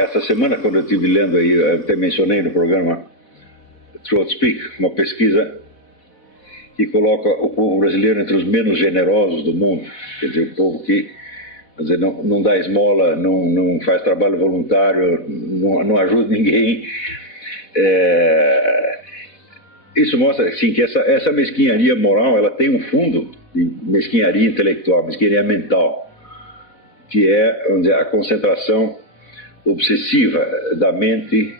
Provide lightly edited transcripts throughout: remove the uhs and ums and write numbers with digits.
essa semana, quando eu estive lendo aí, eu até mencionei no programa Throat Speak, uma pesquisa que coloca o povo brasileiro entre os menos generosos do mundo. Quer dizer, o povo que, quer dizer, não dá esmola, não faz trabalho voluntário, não ajuda ninguém. Isso mostra assim, que essa mesquinharia moral, ela tem um fundo de mesquinharia intelectual, mesquinharia mental, que é, vamos dizer, a concentração obsessiva da mente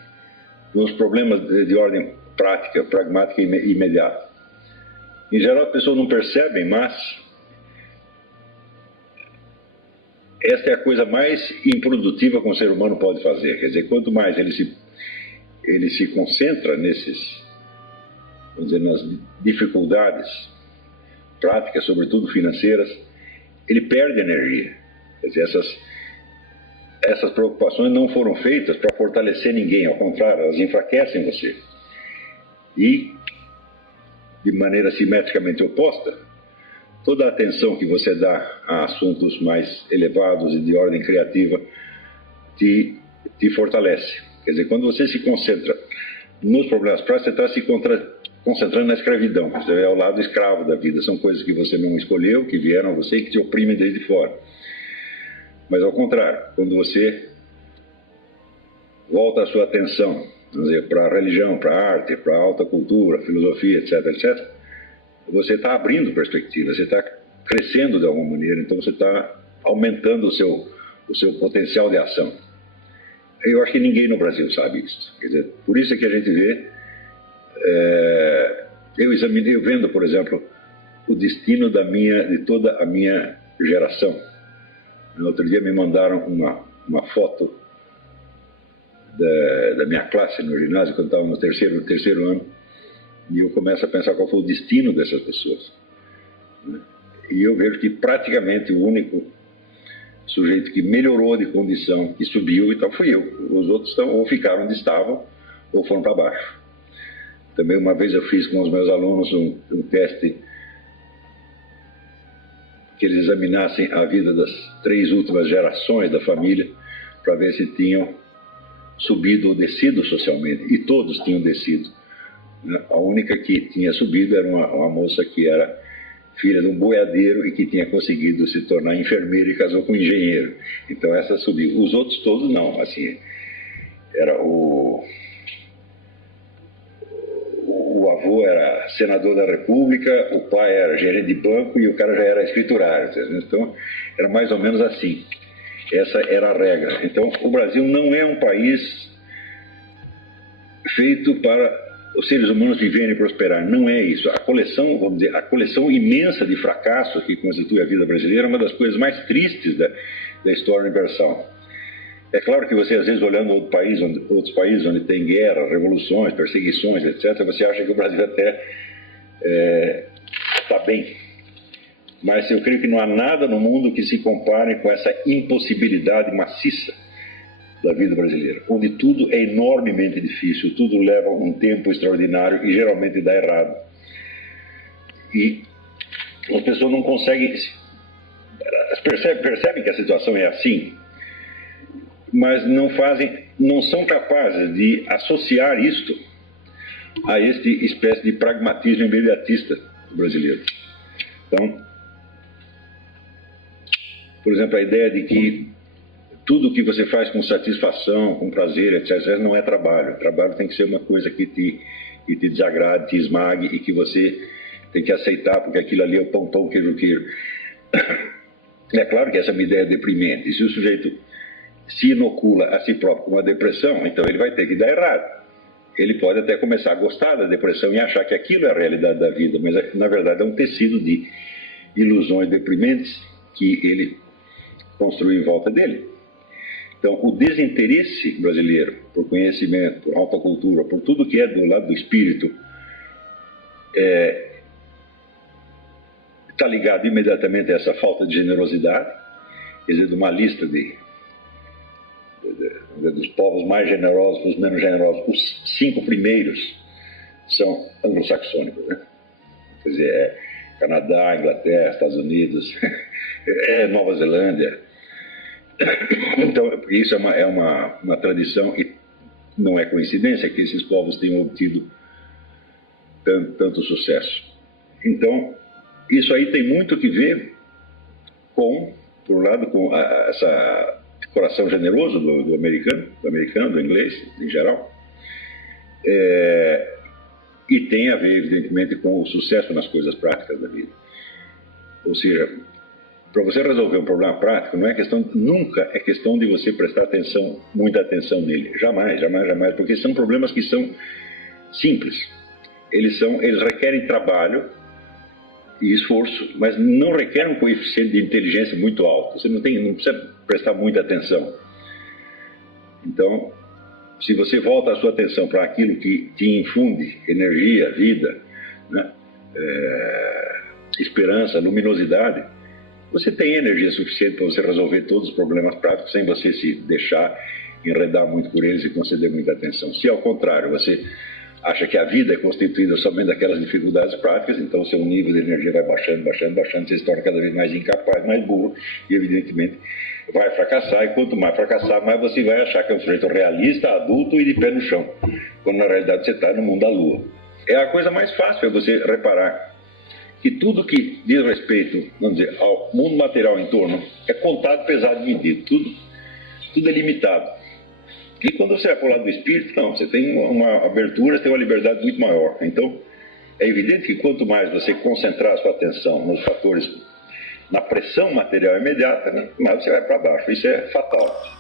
nos problemas de ordem prática, pragmática e imediata. Em geral, as pessoas não percebem, mas esta é a coisa mais improdutiva que um ser humano pode fazer. Quer dizer, quanto mais ele se concentra vamos dizer, nas dificuldades práticas, sobretudo financeiras, ele perde energia. Quer dizer, essas preocupações não foram feitas para fortalecer ninguém, ao contrário, elas enfraquecem você. E, de maneira simetricamente oposta, toda a atenção que você dá a assuntos mais elevados e de ordem criativa te fortalece. Quer dizer, quando você se concentra nos problemas práticos, você está se concentrando na escravidão. Você é ao lado escravo da vida. São coisas que você não escolheu, que vieram a você e que te oprimem desde fora. Mas, ao contrário, quando você volta a sua atenção, vamos dizer, para a religião, para a arte, para a alta cultura, filosofia, etc., etc., você está abrindo perspectivas, você está crescendo de alguma maneira, então você está aumentando o seu potencial de ação. Eu acho que ninguém no Brasil sabe isso. Quer dizer, por isso é que a gente vê, eu vendo, por exemplo, o destino de toda a minha geração. No outro dia me mandaram uma foto da minha classe no ginásio, quando eu estava no terceiro ano, e eu começo a pensar qual foi o destino dessas pessoas. E eu vejo que praticamente o único sujeito que melhorou de condição, que subiu, então fui eu. Os outros ou ficaram onde estavam, ou foram para baixo. Também uma vez eu fiz com os meus alunos um teste que eles examinassem a vida das 3 últimas gerações da família para ver se tinham subido ou descido socialmente. E todos tinham descido. A única que tinha subido era uma moça que era filha de um boiadeiro e que tinha conseguido se tornar enfermeira e casou com um engenheiro. Então essa subiu. Os outros todos não. Assim, era o avô era senador da República, o pai era gerente de banco e o cara já era escriturário. Então, era mais ou menos assim. Essa era a regra. Então, o Brasil não é um país feito para os seres humanos viverem e prosperar. Não é isso. A coleção, vamos dizer, a coleção imensa de fracassos que constitui a vida brasileira é uma das coisas mais tristes da história universal. É claro que você, às vezes, olhando outros países onde tem guerra, revoluções, perseguições, etc., você acha que o Brasil até está bem. Mas eu creio que não há nada no mundo que se compare com essa impossibilidade maciça da vida brasileira, onde tudo é enormemente difícil, tudo leva um tempo extraordinário e geralmente dá errado. E as pessoas não conseguem... Percebem que a situação é assim, mas não são capazes de associar isto a este espécie de pragmatismo imediatista brasileiro. Então, por exemplo, a ideia de que tudo que você faz com satisfação, com prazer, etc., não é trabalho. Trabalho tem que ser uma coisa que te desagrade, te esmague e que você tem que aceitar, porque aquilo ali é o pão, queijo. É claro que essa é uma ideia deprimente. E se o sujeito se inocula a si próprio com uma depressão, então ele vai ter que dar errado. Ele pode até começar a gostar da depressão e achar que aquilo é a realidade da vida, mas na verdade é um tecido de ilusões deprimentes que ele construiu em volta dele. Então, o desinteresse brasileiro por conhecimento, por alta cultura, por tudo que é do lado do espírito, está ligado imediatamente a essa falta de generosidade. Quer dizer, de uma lista dos povos mais generosos para os menos generosos, os 5 primeiros são anglo-saxônicos, né? Quer dizer, Canadá, Inglaterra, Estados Unidos, Nova Zelândia. Então, isso é uma tradição e não é coincidência que esses povos tenham obtido tanto sucesso. Então, isso aí tem muito que ver com, por um lado, com essa coração generoso do americano, do inglês em geral, e tem a ver, evidentemente, com o sucesso nas coisas práticas da vida. Ou seja, para você resolver um problema prático, nunca é questão de você prestar muita atenção nele. Jamais, jamais, jamais, porque são problemas que são simples. Eles requerem trabalho e esforço, mas não requerem um coeficiente de inteligência muito alto. Você não precisa prestar muita atenção. Então, se você volta a sua atenção para aquilo que te infunde energia, vida, né, esperança, luminosidade, você tem energia suficiente para você resolver todos os problemas práticos sem você se deixar enredar muito por eles e conceder muita atenção. Se, ao contrário, você acha que a vida é constituída somente daquelas dificuldades práticas, então o seu nível de energia vai baixando, baixando, baixando, você se torna cada vez mais incapaz, mais burro e, evidentemente, vai fracassar. E quanto mais fracassar, mais você vai achar que é um sujeito realista, adulto e de pé no chão, quando na realidade você está no mundo da lua. É a coisa mais fácil, é você reparar que tudo que diz respeito, vamos dizer, ao mundo material em torno é contado, pesado e medido, tudo é limitado. E quando você é para o lado do espírito, não, você tem uma abertura, você tem uma liberdade muito maior. Então, é evidente que quanto mais você concentrar a sua atenção nos fatores, na pressão material imediata, né, mais você vai para baixo. Isso é fatal.